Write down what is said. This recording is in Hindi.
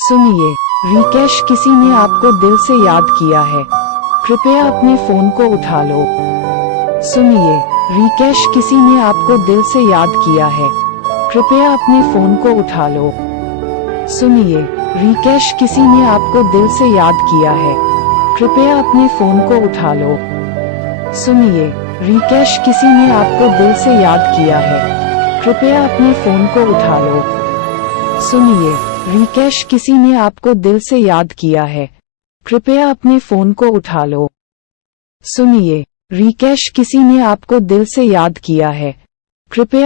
सुनिए, रिकेश किसी ने आपको दिल से याद किया है। कृपया अपने फोन को उठा लो। सुनिए, रिकेश किसी ने आपको दिल से याद किया है। कृपया अपने फोन को उठा लो। सुनिए, रिकेश किसी ने आपको दिल से याद किया है। कृपया अपने फोन को उठा लो। सुनिए, रिकेश किसी ने आपको दिल से याद किया है। कृपया अपने फोन को उठा लो। सुनिए, रिकेश किसी ने आपको दिल से याद किया है। कृपया अपने फोन को उठा लो। सुनिए, रिकेश किसी ने आपको दिल से याद किया है। कृपया